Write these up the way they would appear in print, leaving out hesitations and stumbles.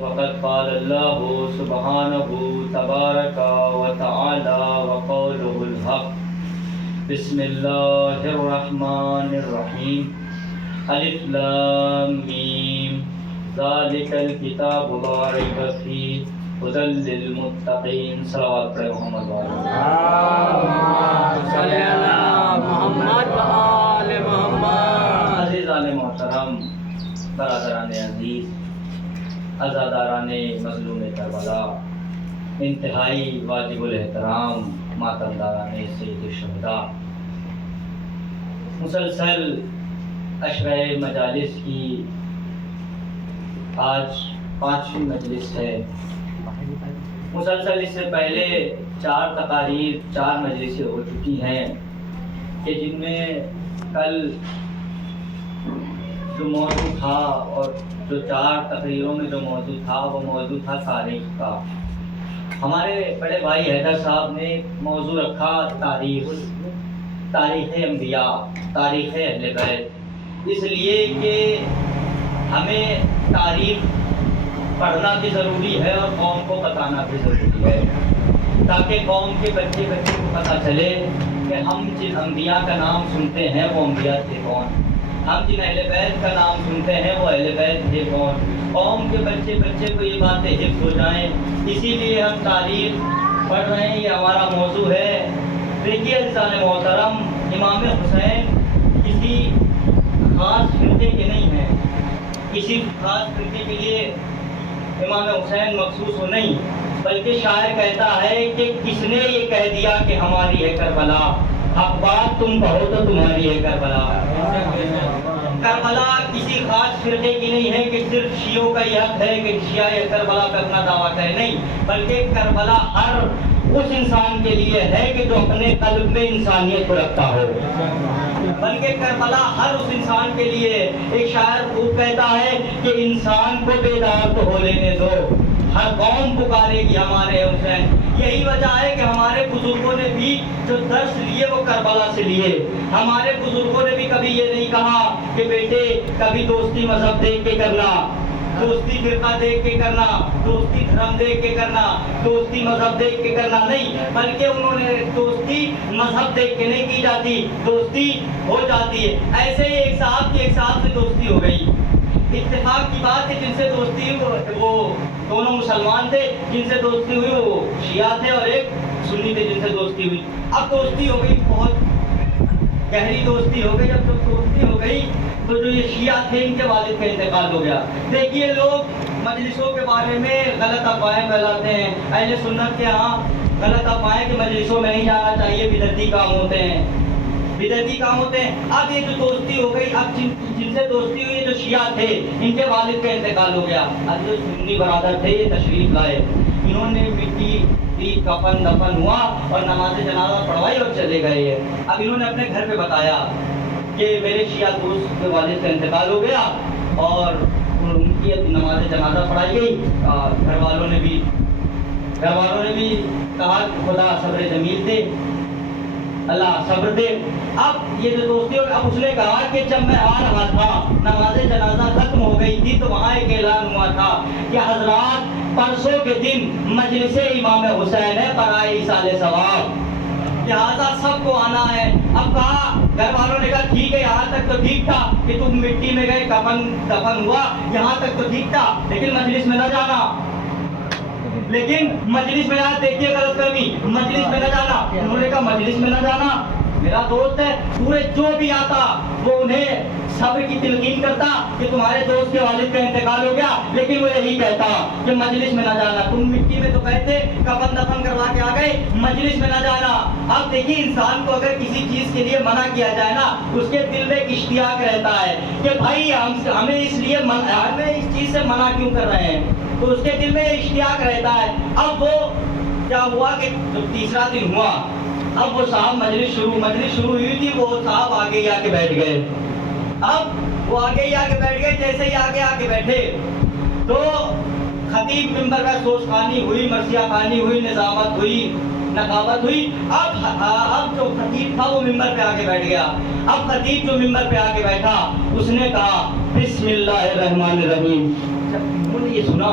وقد قال الله سبحانه تبارك وتعالى وقوله الحق بسم الله الرحمن الرحيم الف لام ميم ذلك الكتاب لا ريب فيه هدى للمتقين صلوات محمد صلی اللہ محمد و آل محمد۔ عزیزان محترم، برادران عزیز، عزاداران مظلوم کربلا، انتہائی واجب الاحترام ماتمداران سید الشہداء، مسلسل عشرہ مجالس کی آج 5ویں مجلس ہے۔ مسلسل اس سے پہلے 4 تقاریر 4 مجلسیں ہو چکی ہیں کہ جن میں کل جو موضوع تھا اور جو 4 تقریروں میں جو موضوع تھا وہ موضوع تھا تاریخ کا۔ ہمارے بڑے بھائی حیدر صاحب نے موضوع رکھا تاریخ انبیاء، تاریخ اہل بیت، اس لیے کہ ہمیں تاریخ پڑھنا بھی ضروری ہے اور قوم کو بتانا بھی ضروری ہے، تاکہ قوم کے بچے کو پتہ چلے کہ ہم جن انبیاء کا نام سنتے ہیں وہ انبیاء تھے کون، ہم جن اہل بیت کا نام سنتے ہیں وہ اہل بیت تھے کون، قوم کے بچے کو یہ باتیں حفظ ہو جائیں، اسی لیے ہم تاریخ پڑھ رہے ہیں، یہ ہمارا موضوع ہے۔ دیکھیے عزیزان محترم، امام حسین کسی خاص فرقے کے نہیں ہیں، کسی خاص فرقے کے لیے امام حسین مخصوص ہو نہیں، بلکہ شاعر کہتا ہے کہ کس نے یہ کہہ دیا کہ ہماری ہے کربلا، حق بات تم کہو تو تمہاری ہے کربلا۔ کربلا کسی خاص فرقے کی نہیں ہے کہ صرف شیعوں کا یہ حق ہے کہ شیعہ کربلا کا اپنا دعویٰ کرے، نہیں، بلکہ کربلا ہر اس انسان کے لیے ہے کہ جو اپنے قلب میں انسانیت کو رکھتا ہو، بلکہ کربلا ہر اس انسان کے لیے۔ ایک شاعر خوب کہتا ہے کہ انسان کو بیدار تو ہو لینے دو، ہر قوم پکارے گی ہمارے حسین۔ یہی وجہ ہے کہ ہمارے بزرگوں نے بھی جو درس لیے وہ کربلا سے لیے۔ ہمارے بزرگوں نے بھی کبھی یہ نہیں کہا کہ بیٹے کبھی دوستی مذہب دیکھ کے کرنا، دوستی فرقہ دیکھ کے کرنا، دوستی دھرم دیکھ کے کرنا، دوستی مذہب دیکھ کے کرنا، نہیں، بلکہ انہوں نے دوستی مذہب دیکھ کے نہیں کی جاتی، دوستی ہو جاتی ہے۔ ایسے ہی ایک صاحب سے دوستی ہو گئی، اتفاق کی بات ہے، جن سے دوستی ہوئی وہ دونوں مسلمان تھے، جن سے دوستی ہوئی وہ شیعہ تھے اور ایک سنی تھے جن سے دوستی ہوئی۔ اب دوستی ہو گئی، بہت گہری دوستی ہو گئی۔ اب جب دوستی ہو گئی تو جو یہ شیعہ تھے ان کے والد کا انتقال ہو گیا۔ دیکھیے لوگ مجلسوں کے بارے میں غلط افواہیں پھیلاتے ہیں، اہل سنت کے ہاں غلط افواہیں کہ مجلسوں میں نہیں جانا چاہیے، بدعتی کام ہوتے ہیں۔ اب یہ جو دوستی ہو گئی، اب جن سے دوستی ہوئی جو شیعہ تھے ان کے والد کا انتقال ہو گیا۔ اب جو سنی برادر تھے یہ تشریف لائے، انہوں نے مٹی دی، کفن دفن ہوا اور نماز جنازہ پڑھوائی اور چلے گئے۔ اب انہوں نے اپنے گھر پہ بتایا کہ میرے شیعہ دوست کے والد کا انتقال ہو گیا اور ان کی نماز جنازہ پڑھائی گئی۔ گھر والوں نے بھی کہا کہ خدا صبر جمیل دے، اللہ صبر دے۔ اب یہ جو دوستی ہوگی، اب اس نے کہا کہ جب میں آ رہا تھا نماز جنازہ ختم ہو گئی تھی تو وہاں ایک اعلان ہوا تھا کہ حضرات پرسوں کے دن مجلس امام حسین ہے برائے ایصال ثواب، لہٰذا سب کو آنا ہے۔ اب کہا، گھر والوں نے کہا ٹھیک ہے، یہاں تک تو ٹھیک تھا کہ تم مٹی میں گئے، کفن دفن ہوا، یہاں تک تو ٹھیک تھا، لیکن مجلس میں نہ جانا، دیکھیے غلط فہمی، مجلس میں نہ جانا۔ انہوں نے کہا مجلس میں نہ جانا، میرا دوست ہے، پورے جو بھی آتا وہ انہیں صبر کی تلقین کرتا کہ تمہارے دوست کے والد کا انتقال ہو گیا، لیکن وہ یہی کہتا کہ مجلس میں نہ جانا، تم مٹی میں تو کہتے کفن دفن کروا کے آ گئے، مجلس میں نہ جانا۔ اب دیکھیے انسان کو اگر کسی چیز کے لیے منع کیا جائے نا، اس کے دل میں ایک اشتیاق رہتا ہے کہ بھائی ہمیں اس چیز سے منع کیوں کر رہے ہیں، تو اس کے دل میں اشتیاق رہتا ہے۔ اب وہ کیا ہوا کہ جب تیسرا دن ہوا، اب وہ صاحب مجلس شروع ہوئی تھی، وہ صاحب آگے ہی آ کے بیٹھ گئے۔ اب وہ آگے ہی آ کے بیٹھ گئے، جیسے ہی آگے آ کے بیٹھے تو خطیب ممبر پر سوچ خوانی ہوئی، مرثیہ خوانی ہوئی، نظامت ہوئی، نقابت ہوئی۔ اب جو خطیب تھا وہ ممبر پہ آ کے بیٹھ گیا۔ اب خطیب جو ممبر پہ آ کے بیٹھا، اس نے کہا بسم اللہ الرحمن الرحیم۔ جب انہوں نے یہ سنا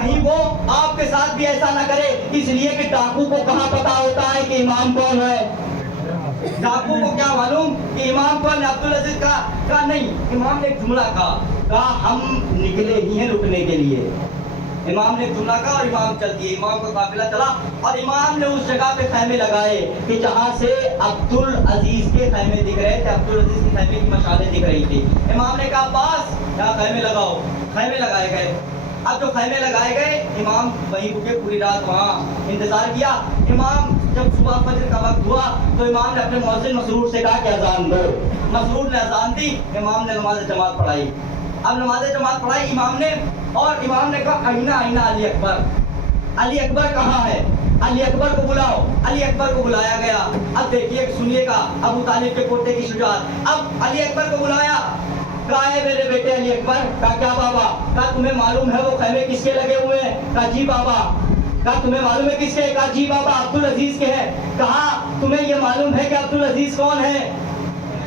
کہیں وہ آپ کے ساتھ بھی ایسا نہ کرے، اس لیے کہ ڈاکو کو کہاں پتا ہوتا ہے کہ امام کون ہے؟ ڈاکو کو کیا معلوم کہ امام کون ہے؟ عبدالعزیز کا نہیں، امام نے ایک جملہ کہا ہم نکلے ہی ہیں لٹنے کے لیے۔ امام نے جملہ کہا اور امام چل دیے، امام کا قافلہ چلا اور امام نے اس جگہ پہ خیمے لگائے کہ جہاں سے عبدالعزیز کے خیمے دکھ رہے تھے، عبدالعزیز کے خیمے کی مشالیں دکھ رہی تھی۔ امام نے کہا عباس یہاں خیمے لگاؤ، خیمے لگائے گئے۔ اب جو خیمے لگائے گئے امام وہیں رکے، پوری رات وہاں انتظار کیا۔ امام جب صبح فجر کا وقت ہوا تو امام نے اپنے مؤذن مسرور سے کہا کہ اذان دو۔ مسرور نے اذان دی، امام نے نماز جماعت پڑھائی۔ اب نماز جماعت پڑھائی امام نے، اور امام نے کہا آئینہ آئینہ علی اکبر، علی اکبر کہاں ہے؟ علی اکبر کو بلاؤ۔ علی اکبر کو بلایا گیا۔ اب دیکھیے سنیے گا ابو طالب کے پوتے کی شجاعت۔ اب علی اکبر کو بلایا، کہا ہے میرے بیٹے علی اکبر؟ کہا کیا بابا؟ کہا تمہیں معلوم ہے وہ خیمے کس کے لگے ہوئے ہیں؟ کہا جی بابا۔ کہا تمہیں معلوم ہے کس کے؟ کہا جی بابا عبدالعزیز کے ہیں۔ کہا تمہیں یہ معلوم ہے کہ عبدالعزیز کون ہے؟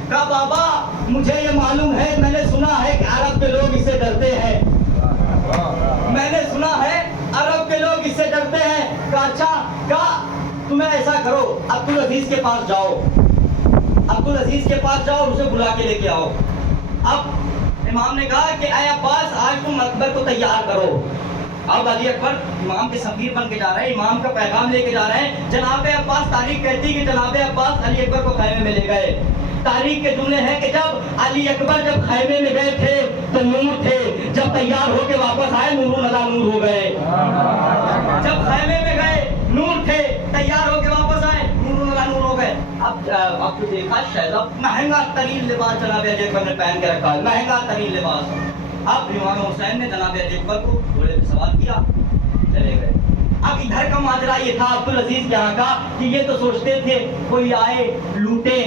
کہا بابا مجھے یہ معلوم ہے، میں نے سنا ہے کہ عرب کے لوگ اس سے ڈرتے ہیں، میں نے سنا ہے عرب کے لوگ اس سے ڈرتے ہیں۔ کہا اچھا، کہا تمہیں ایسا کرو عبدالعزیز کے پاس جاؤ، عبدالعزیز کے پاس جاؤ اور اسے بلا کے لے کے آؤ۔ اب امام نے کہا کہ اے عباس آج تم اکبر کو تیار کرو۔ اب علی اکبر امام کے سفیر بن کے جا رہے ہیں، امام کا پیغام لے کے جا رہے ہیں۔ جناب عباس، تاریخ کہتی کہ جناب عباس علی اکبر کو خیمے میں لے گئے۔ تاریخ کے جملے ہیں کہ جب علی اکبر جب خیمے میں گئے تھے تو نور تھے، جب تیار ہو کے واپس آئے نور ندا نور ہو گئے۔ جب خیمے میں گئے نور تھے، تیار ہو کے واپس آئے نور ندا نور ہو گئے۔ اب آپ کو دیکھا شہزاد مہنگا ترین لباس جناب علی اکبر نے پہن کے رکھا ہے، مہنگا ترین لباس۔ اب امام حسین نے جناب علی اکبر کو گھوڑے پہ سوار کیا، چلے گئے۔ اب ادھر کا ماجرا یہ تھا عبدالعزیز کے یہاں کا کہ یہ تو سوچتے تھے کوئی آئے لوٹے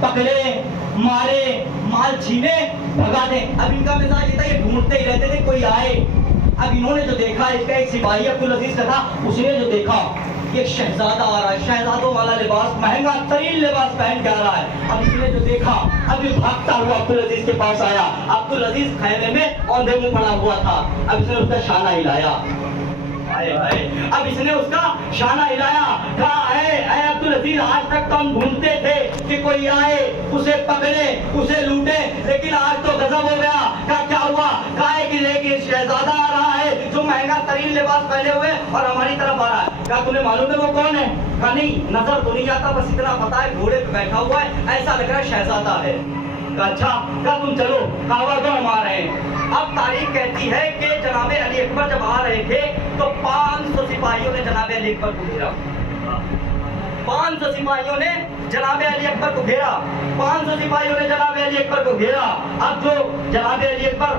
پکڑے مارے مال چھینے بھگا دیں۔ اب ان کا مزاج یہ تھا یہ ڈھونڈتے ہی رہتے تھے کوئی آئے۔ اب انہوں نے جو دیکھا، اس کا ایک سپاہی عبدالعزیز کا تھا، اس نے جو دیکھا ایک شہزادہ آ رہا ہے، شہزادوں والا لباس، مہنگا ترین لباس پہن کے آ رہا ہے۔ اب اس نے جو دیکھا، اب یہ بھاگتا ہوا عبدالعزیز کے پاس آیا۔ عبدالعزیز خیمے میں اوندھے منہ پڑا ہوا تھا۔ اب اس نے اس کا شانہ ہلایا، اب اس نے اس کا شانہ ہلایا، کہا اے عبدالعزیز آج تک تو ہم ڈھونڈتے تھے کہ کوئی آئے اسے پکڑے اسے لوٹے، لیکن آج تو غضب ہو گیا۔ کہا کیا ہوا؟ کہا کہ شہزادہ آ رہا ہے جو مہنگا ترین لباس پہنے ہوئے اور ہماری طرف آ رہا ہے۔ کہا تمہیں معلوم ہے وہ کون ہے؟ کہا نہیں، نظر تو نہیں آتا، بس اتنا پتا ہے گھوڑے پہ بیٹھا ہوا ہے، ایسا لگ رہا ہے شہزادہ ہے۔ کہا اچھا، کہا تم چلو، کہا تو ہم آ رہے ہیں۔ اب تاریخ کہتی ہے کہ جناب علی اکبر جب آ رہے تھے تو 500 سپاہیوں نے جناب علی اکبر کو گھیرا، 500 سپاہیوں نے جناب علی اکبر کو گھیرا، 500 سپاہیوں نے جناب علی اکبر کو گھیرا۔ اب جو جناب علی اکبر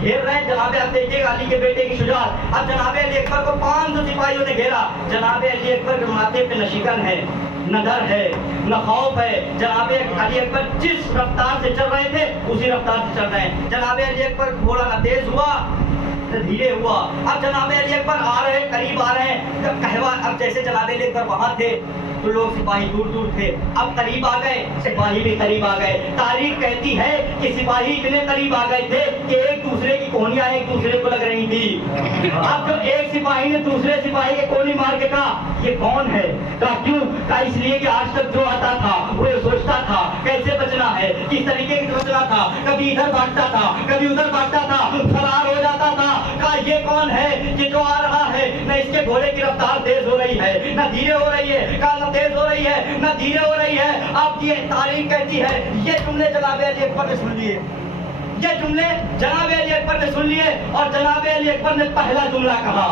گھیر رہے ہیں، جناب آپ دیکھیے علی کے بیٹے کی شجاعت۔ اب جناب علی اکبر کو 500 سپاہیوں نے گھیرا۔ جناب علی اکبر کے ماتھے پہ نہ شکن ہے، نہ ڈر ہے، نہ خوف ہے۔ جناب علی اکبر جس رفتار سے چل رہے تھے اسی رفتار سے چل رہے ہیں۔ جناب علی اکبر گھوڑا نہ تیز ہوا نہ دھیرے ہوا۔ اب جناب علی اکبر آ رہے ہیں، قریب آ رہے ہیں۔ جب کہوا، اب جیسے جناب علی اکبر وہاں تھے تو لوگ سپاہی دور دور تھے، اب قریب آ گئے، سپاہی بھی قریب آ گئے۔ تاریخ کہتی ہے کہ سپاہی اتنے قریب آ گئے تھے کہ ایک دوسرے کی کوہنیاں ایک دوسرے کو لگ رہی تھی۔ اب جو ایک سپاہی نے دوسرے سپاہی کے کوہنی مار کے کہا یہ کون ہے؟ کہا کیوں؟ کہا اس لیے کہ آج تک جو آتا تھا وہ یہ سوچتا تھا کیسے بچنا ہے، کس طریقے سے بچنا تھا، کبھی ادھر بھاگتا تھا کبھی ادھر بھاگتا تھا، فرار ہو جاتا تھا۔ کہا یہ کون ہے کہ جو آ رہا ہے، نہ اس کے گھوڑے کی رفتار تیز ہو رہی ہے نہ دھیرے ہو رہی ہے، کہا نہ تیز ہو رہی ہے نہ دھیرے ہو رہی ہے۔ اب یہ تاریخ کہتی ہے، یہ جملے جناب علی اکبر نے سن لیے، یہ جملے جناب علی اکبر نے سن لیے، اور جناب علی اکبر نے پہلا جملہ کہا،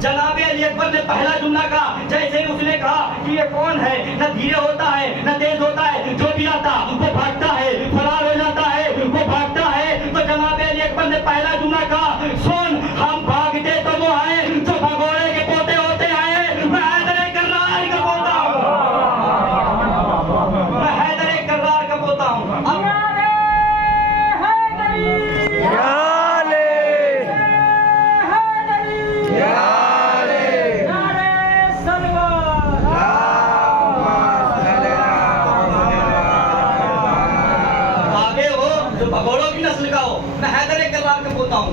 جناب علی اکبر نے پہلا جملہ کہا۔ جیسے ہی اس نے کہا کہ یہ کون ہے، نہ دھیرے ہوتا ہے نہ تیز ہوتا ہے، جو بھی آتا وہ بھاگتا ہے، فرار ہو جاتا ہے، وہ بھاگتا ہے، تو جناب علی اکبر نے پہلا جملہ کہا، سن ہم بھاگتے تو وہ آئے جو بھگوڑے کے پوتے ہوتے آئے، میں حیدر کرار کا پوتا ہوں، میں حیدر کرار کا پوتا ہوں۔ اب بھگوڑوں کی نسل کا ہو، میں حیدر کرار کا پوتا ہوں۔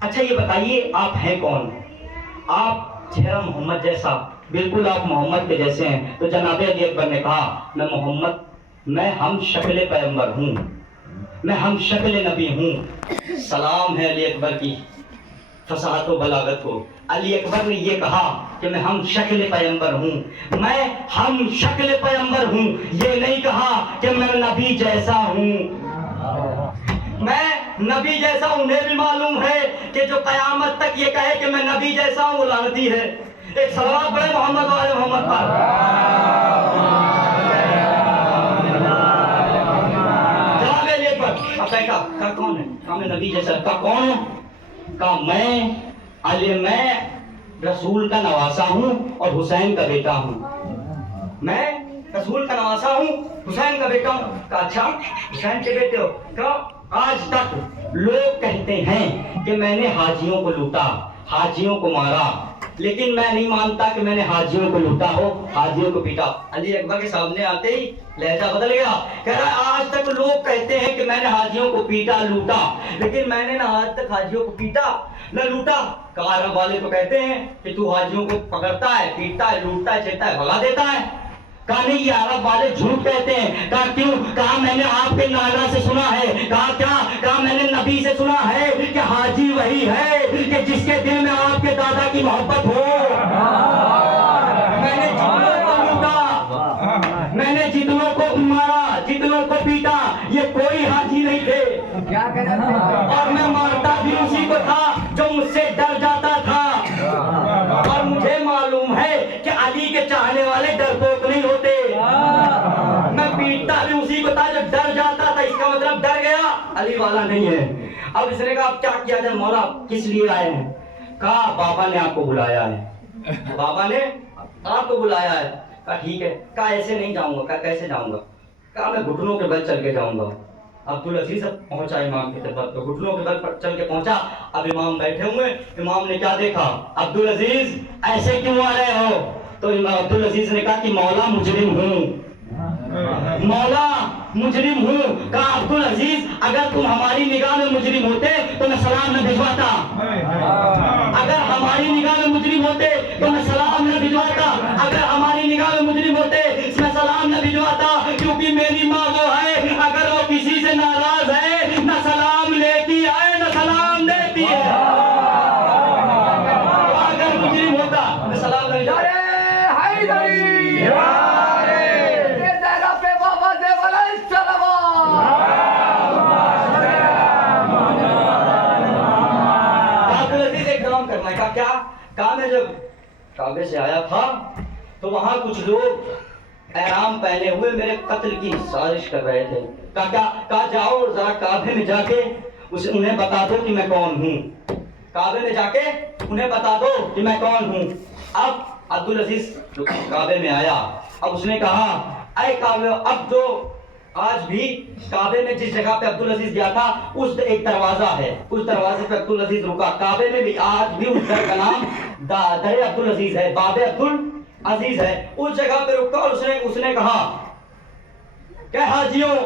اچھا یہ بتائیے آپ ہیں کون؟ آپ چہرہ محمد جیسا، بالکل آپ محمد کے جیسے ہیں. تو جناب علی اکبر نے کہا میں ہم شکل پیغمبر ہوں، میں ہم شکل نبی ہوں. سلام ہے علی اکبر کی فصاحت و بلاغت کو. علی اکبر نے یہ کہا کہ میں ہم شکل پیغمبر ہوں، میں ہم شکل پیغمبر ہوں. یہ نہیں کہا کہ میں نبی جیسا ہوں. میں نبی جیسا ہوں. انہیں بھی معلوم ہے کہ جو قیامت تک یہ کہے کہ میں نبی جیسا ہوں وہ لعنتی ہے. ایک صلوات پڑھے محمد و آل محمد پر. جناب علی اکبر اب کہا کون ہے؟ کہا میں نبی جیسا. کہا کون ہے؟ کہا میں رسول کا نواسا ہوں اور حسین کا بیٹا ہوں. میں رسول کا نواسا ہوں، حسین کا بیٹا ہوں. کہا اچھا حسین کے بیٹے ہو؟ کہا آج تک لوگ کہتے ہیں کہ میں نے حاجیوں کو لوٹا، حاجیوں کو مارا، لیکن میں نہیں مانتا کہ میں نے حاجیوں کو لوٹا ہو، حاجیوں کو پیٹا. علی اکبر کے سامنے آتے ہی لہجہ بدل گیا. کہہ رہا ہے آج تک لوگ کہتے ہیں کہ میں نے حاجیوں کو پیٹا لوٹا، لیکن میں نے نہ آج تک حاجیوں کو پیٹا نہ لوٹا. کہا عرب والے تو کہتے ہیں کہ تو حاجیوں کو پکڑتا ہے، پیٹتا ہے، لوٹتا ہے، چھیڑتا ہے، بھگا دیتا ہے. کہا نہیں یہ عرب والے جھوٹ کہتے ہیں. کہا کیوں؟ کہا میں نے آپ کے نانا سے سنا ہے. کہا کیا؟ کہا میں نے نبی سے سنا ہے کہ حاجی وہی ہے کہ جس کے دل میں آپ کے دادا کی محبت ہو. میں نے جتنوں کو لوٹا، میں نے جتنوں کو مارا، جتنوں کو پیٹا، یہ کوئی حاجی نہیں تھے. اور میں مارتا بھی اسی کو تھا جو مجھ سے ڈر جاتا تھا. اور مجھے معلوم ہے کہ علی کے چاہنے والے ڈرپوک نہیں ہوتے. میں پیٹتا بھی اسی کو تھا جو ڈر جاتا تھا. اس کا مطلب ڈر گیا علی والا نہیں ہے. اب اس نے کہا اب کیا کیا جائے مولا، کس لیے آئے ہیں؟ کہا بابا نے آپ کو بلایا ہے. بابا نے آپ کو بلایا ہے. کہا ٹھیک ہے. کہا ایسے نہیں جاؤں گا. کہا کیسے جاؤں گا؟ کہا میں گھٹنوں کے بل چل کے جاؤں گا. عبدالعزیز پہنچا امام کی طرف، تو گھٹنوں کے بل پر چل کے پہنچا. اب امام بیٹھے ہوئے، امام نے کیا دیکھا؟ عبدالعزیز ایسے کیوں آ رہے ہو؟ تو عبدالعزیز نے کہا کہ مولا مجرم ہوں، مولا مجرم ہوں. کہا عبدالعزیز اگر تم ہماری نگاہ میں مجرم ہوتے تو میں سلام نہ بھجواتا. اگر ہماری نگاہ میں مجرم ہوتے تو میں سلام نہ بھجواتا. اگر ہماری نگاہ میں مجرم ہوتے میں سلام نہ بھجواتا. کیونکہ میری ماں وہ ہے اگر وہ کسی سے ناراض ہے نہ سلام لیتی ہے نہ سلام دیتی ہے. اگر مجرم ہوتا میں سلام نہ بھجواتا. کیا کہا میں جب کعبے سے آیا تھا تو وہاں کچھ لوگ احرام پہنے ہوئے میرے قتل کی سازش کر رہے تھے. کہا جاؤ ذرا کعبے میں جا کے انہیں بتا دو کہ میں کون ہوں. کعبے میں جا کے انہیں بتا دو کہ میں کون ہوں. اب عبدالعزیز کعبے میں آیا. اب اس نے کہا اے کعبے، اب جو آج بھی کعبے میں جس جگہ پہ عبدالعزیز گیا تھا اس ایک دروازہ ہے، اس دروازے پہ عبدالعزیز رکا. کعبے میں بھی آج بھی اس در کا نام در عبدالعزیز ہے، باب عبدالعزیز ہے. اس جگہ پہ رکا اور اس نے کہا کہ حاجیوں،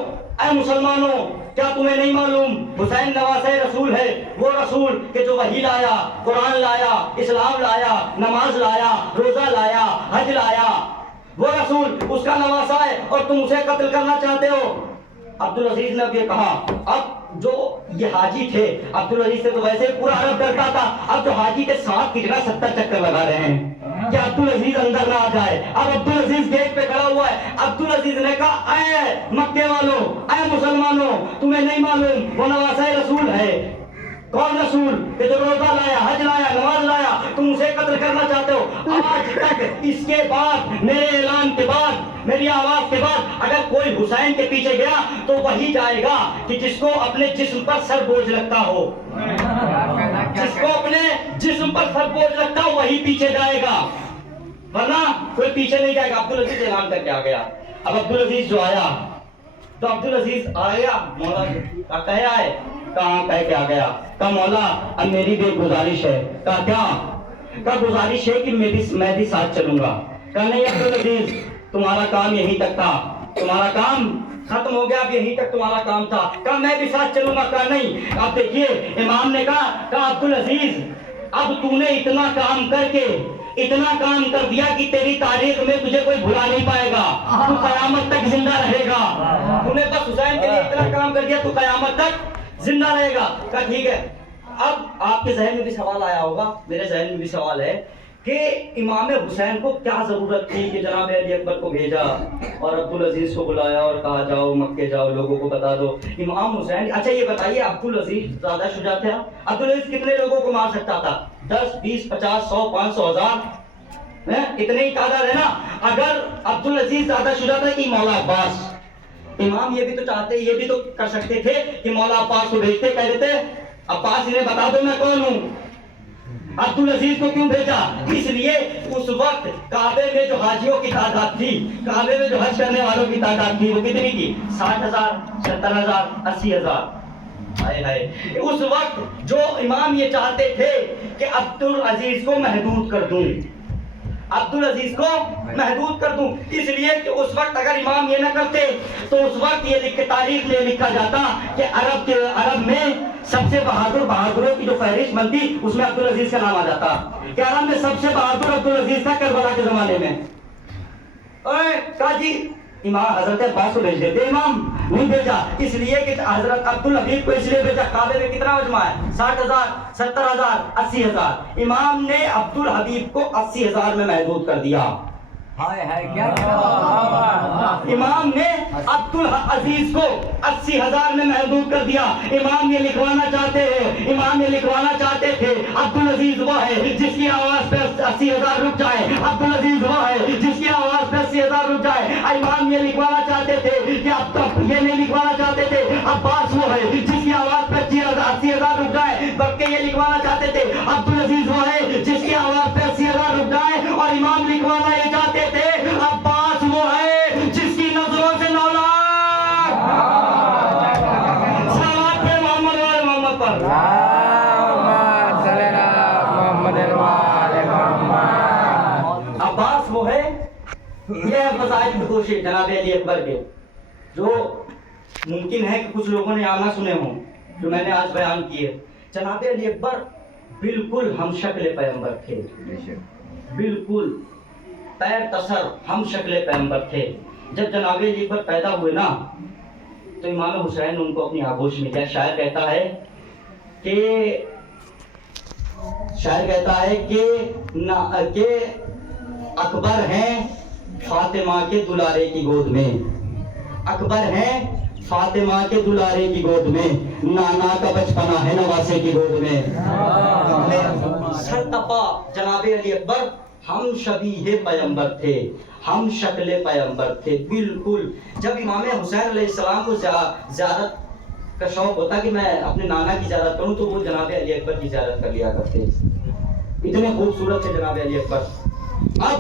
اے مسلمانوں، کیا تمہیں نہیں معلوم حسین نواسہ رسول ہے؟ وہ رسول کہ جو وحی لایا، قرآن لایا، اسلام لایا، نماز لایا، روزہ لایا، حج لایا. وہ رسول اس کا نواسا ہے اور تم اسے قتل کرنا چاہتے ہو. عبدالعزیز نے اب یہ کہا. اب جو یہ حاجی تھے، عبدالعزیز سے تو ویسے پورا عرب ڈرتا تھا، اب جو حاجی کے 7 کی جگہ 70 چکر لگا رہے ہیں کہ عبدالعزیز اندر نہ آ جائے. اب عبدالعزیز گیٹ پہ کھڑا ہوا ہے. عبدالعزیز نے کہا اے مکے والوں، اے مسلمانوں، تمہیں نہیں معلوم وہ نواسہ رسول ہے. کون رسول کہ جو روزہ لایا، حج لایا، نماز لایا، تم اسے قتل کرنا چاہتے ہو. آج تک اس کے بعد، میرے اعلان کے بعد، میری آواز کے بعد اگر کوئی حسین کے پیچھے گیا تو وہی جائے گا کہ جس کو اپنے جسم پر سر بوجھ لگتا ہو. جس کو اپنے جسم پر سر بوجھ لگتا ہو وہی پیچھے جائے گا، ورنہ کوئی پیچھے نہیں جائے گا. عبدالعزیز اعلان کر کے آ گیا. اب عبدالعزیز جو آیا تو عبدالعزیز آیا، مولا کہے آئے. کہاں کہہ کے آ گیا. کہا مولا اب میری بھی گزارش ہے. کہا کیا؟ کہا گزارش ہے کہ میں بھی ساتھ چلوں گا. کہا نہیں عبدالعزیز، تمہارا کام یہیں تک تھا، تمہارا کام ختم ہو گیا، اب یہیں تک تمہارا کام تھا. کہا میں بھی ساتھ چلوں گا. کہا نہیں. اب دیکھیے امام نے کہا عبدالعزیز اب تو نے اتنا کام کر کے اتنا کام کر دیا کہ تیری تاریخ میں تجھے کوئی بھلا نہیں پائے گا، تو قیامت تک زندہ رہے گا. تو نے بس حسین کے لیے اتنا کام کر دیا، تو قیامت تک زندہ رہے گا. کہا ٹھیک ہے. اب آپ کے ذہن میں بھی سوال آیا ہوگا، میرے ذہن میں بھی سوال ہے کہ امام حسین کو کیا ضرورت تھی کہ جناب علی اکبر کو بھیجا اور عبدالعزیز کو بلایا اور کہا جاؤ مکے جاؤ لوگوں کو بتا دو. امام حسین، اچھا یہ بتائیے عبدالعزیز زیادہ شجاع تھا؟ عبدالعزیز کتنے لوگوں کو مار سکتا تھا؟ 10 20 50 100 500 1000 اتنے ہی تعداد ہے نا. اگر عبدالعزیز زیادہ شجاع تھا کہ مولا عباس، امام یہ بھی تو چاہتے، یہ بھی تو کر سکتے تھے کہ مولا عباس کو بھیجتے، کہہ دیتے عباس انہیں بتا دو میں کون ہوں. عبدالعزیز کو کیوں بھیجا؟ اس لیے اس وقت کعبے میں جو حاجیوں کی تعداد تھی، کعبے میں جو حج کرنے والوں کی تعداد تھی وہ کتنی تھی؟ 60,000 70,000 80,000. اس وقت جو امام یہ چاہتے تھے کہ عبدالعزیز کو محدود کر دوں، عبدالعزیز کو محدود کر دوں. اس لیے کہ اس وقت اگر امام یہ نہ کرتے تو اس وقت یہ تاریخ میں لکھا جاتا کہ عرب میں سب سے بہادروں کی جو فہرست بنتی اس میں عبدالعزیز کا نام آ جاتا کہ عرب میں سب سے بہادر عبدالعزیز تھا کربلا کے زمانے میں. کہا جی امام حضرت عباس کو بھیج دیتے، امام نہیں بھیجا. اس لیے کہ حضرت عبدالحبیب کو اس لیے بھیجا، کعبے میں کتنا مجمع ہے؟ 60,000 70,000 80,000. امام نے عبدالحبیب کو 80,000 میں محدود کر دیا. امام نے عبدالعزیز کو 80,000 میں محدود کر دیا. امام یہ لکھوانا چاہتے ہیں، امام یہ لکھوانا چاہتے تھے عبدالعزیز وہ ہے جس کی آواز پہ 80,000 رک جائے، عبدالعزیز وہ ہے جس کی آواز پہ 80,000 رک جائے. امام یہ لکھوانا چاہتے تھے کہ اب تک یہ نہیں لکھوانا چاہتے تھے عباس وہ ہے جس کی آواز پہ 80,000 رک جائے، بلکہ یہ لکھوانا چاہتے تھے عبدالعزیز وہ ہے جس کی آواز پہ 80,000 رک جائے. اور امام لکھوانا یہ چاہتے تھے عباس وہ ہے جس کی نظروں سے 9 لاکھ صلوات پہ محمد والے محمد پر. عباس وہ ہے، یہ فضائل بخوشی جناب علی اکبر کے جو ممکن ہے کہ کچھ لوگوں نے آنا سنے ہوں جو میں نے آج بیان کیے. جناب علی اکبر بالکل ہم شکل پیغمبر تھے، بالکل پیر تصر ہم شکل پیغمبر تھے. جب جناب علی اکبر پیدا ہوئے نا تو امام حسین نے ان کو اپنی آغوش میں کیا. شاعر کہتا ہے کہ اکبر ہیں فاطمہ کے دلارے کی گود میں، اکبر ہیں فاطمہ کے دلارے کی گود میں، نانا کا بچپنا ہے نواسے کی گود میں. سر تپا جناب علی اکبر ہم شبیہ پیغمبر تھے، ہم شکل پیغمبر تھے بالکل. جب امام حسین علیہ السلام کو زیارت کا شوق ہوتا کہ میں اپنے نانا کی زیارت کروں تو وہ جناب علی اکبر کی زیارت کر لیا کرتے. اتنے خوبصورت تھے جناب علی اکبر. اب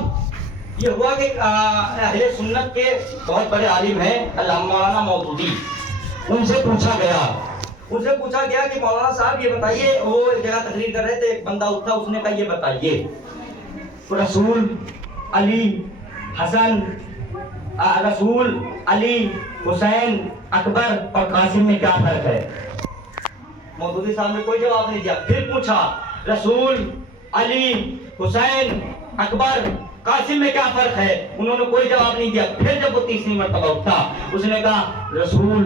یہ ہوا کہ اہل سنت کے بہت بڑے عالم ہیں علامہ مولانا مودودی، ان سے پوچھا گیا کہ مولانا صاحب یہ بتائیے، وہ ایک جگہ تقریر کر رہے تھے، ایک بندہ اٹھا، اس نے کہا یہ بتائیے رسول علی حسین اکبر اور قاسم میں کیا فرق ہے؟ مودودی صاحب نے کوئی جواب نہیں دیا. پھر پوچھا رسول علی حسین اکبر قاسم میں کیا فرق ہے؟ انہوں نے کوئی جواب نہیں دیا. پھر جب وہ تیسری مرتبہ اٹھا اس نے کہا رسول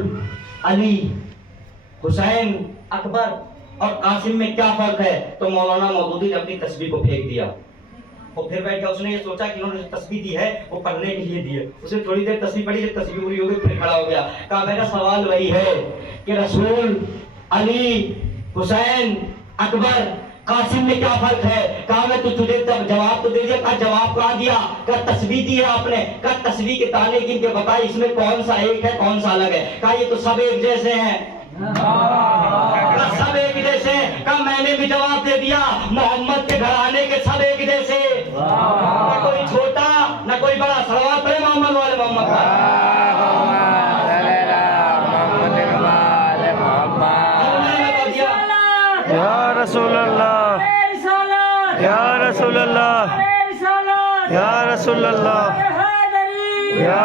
علی حسین اکبر اور قاسم میں کیا فرق ہے؟ تو مولانا مودودی نے اپنی تسبیح کو پھینک دیا اور پھر بیٹھ گیا. اس نے یہ سوچا کہ انہوں نے جو تسبیح دی ہے وہ پڑھنے کے لیے دی ہے. اس نے تھوڑی دیر تسبیح پڑھی، جب تسبیح پوری ہو گئی پھر کھڑا ہو گیا. کہا میرا سوال وہی ہے کہ رسول علی حسین اکبر قاسم میں کیا فرق ہے؟ کہا میں تو تجھے جواب تو دے دیا. کہا جواب کہاں دیا؟ کہا تسبیح دی ہے آپ نے. کہا تسبیح کے تانے گن کے بتائے اس میں کون سا ایک ہے کون سا الگ ہے؟ کہا یہ تو سب ایک جیسے ہیں. سب ایک جیسے. کہا میں نے بھی جواب دے دیا محمد کے گھرانے کے سب ایک جیسے، نہ کوئی چھوٹا نہ کوئی بڑا. صلوات پڑھے محمد والے محمد یا رسول اللہ یا رسول اللہ یا رسول اللہ یا